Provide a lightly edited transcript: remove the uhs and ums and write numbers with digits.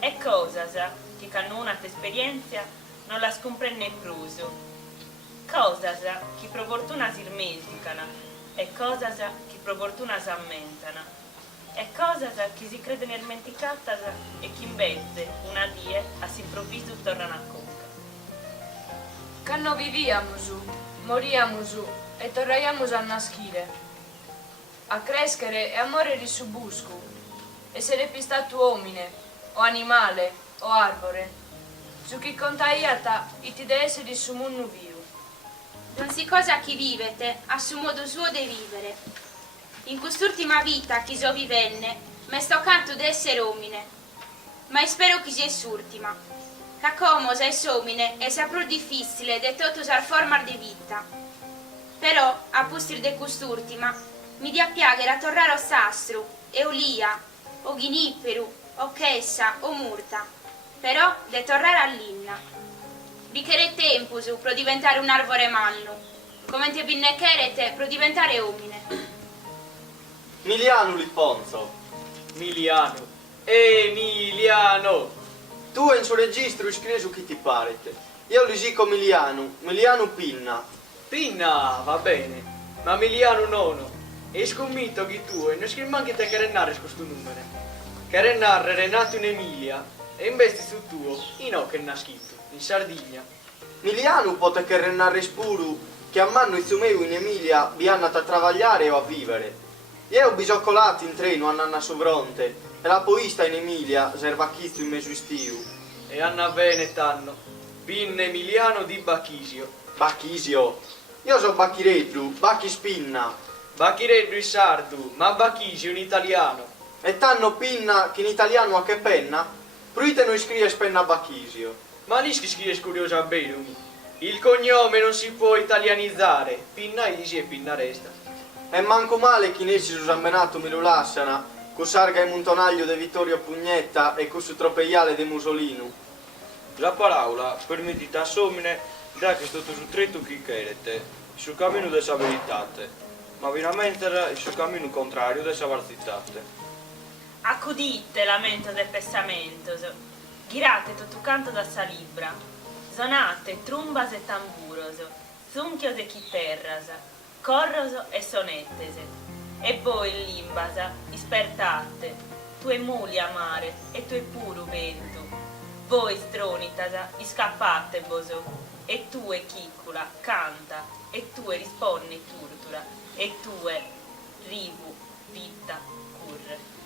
E cosas che cannunat esperienza non las comprende pruso. Cosas che pro fortuna si irmesicana e cosas che pro fortuna si ammentana. E cosas che si credono dimenticatas e che invece una die a s'improvviso tornano a conca. Quando vivíamos, moríamos e tornaiamos a nascere, a crescere e a morire su busco, essere pistato uomine, o animale, o arbore, su chi contaiata e ti deve essere su mondo vivo. Non si cosa chi vivete a suo modo suo de vivere. In quest'ultima vita chi so vivenne, me sto canto di essere omine, ma spero che sia s'ultima. Che come se somine è sempre difficile de tutto usar forma di vita. Però, a postir de quest'ultima, mi dia piaghe a tornare o sastro, e o lia, o ghiniperu, o chessa, o murta, però de tornare all'inna. Bichere tempo su pro diventare un arvore malno, come te binnecherete pro diventare omine. Miliano Liponzo. Miliano. Emiliano. Tu in suo registro iscrivi su chi ti parete. Io li dico Miliano Pinna. Pinna, va bene. Ma Miliano nono. E scommetto che tu non scrivi anche te che renare questo numero. Che renare è nato in Emilia e investi su tuo, in o che nascito, in Sardegna. Miliano pote che renare spuru che a manno il mio in Emilia vi hanno a travagliare o a vivere. Io ho bisoccolato in treno a Nanna Sovronte e la poista in Emilia servacchizzo in mezzo stiu. E Anna Venetano, Pinna Emiliano di Bacchisio. Bacchisio. Io so Bacchireddu, Bacchi Spinna. Bacchireddu in sardo, ma Bacchisio in italiano. E tanno Pinna che in italiano a che penna? Pruite non scrive spenna Bacchisio. Ma lì scrive curioso a Berumi. Il cognome non si può italianizzare. Pinna isi e Pinna resta. E manco male chi nessi su San Benato mi lo lasciano, con sarga e montonaglio de Vittorio Pugnetta e con su tropeiale de Musolino. La parola permettete a somine da che sto su tretto chi cherete, sul cammino della veritate, ma veramente sul cammino contrario della varzitate. Accudite lamento del pessamento, girate tutto canto da salibra, sonate trumbas e tamburos, zunchios e chitarras, corros e sonettese, e voi limbasa, ispertate, tue muli amare e tue puru vento, voi stronitasa, iscappate boso, e tue chicula, canta, e tue risponne turtura, e tue rivu, vita, curre.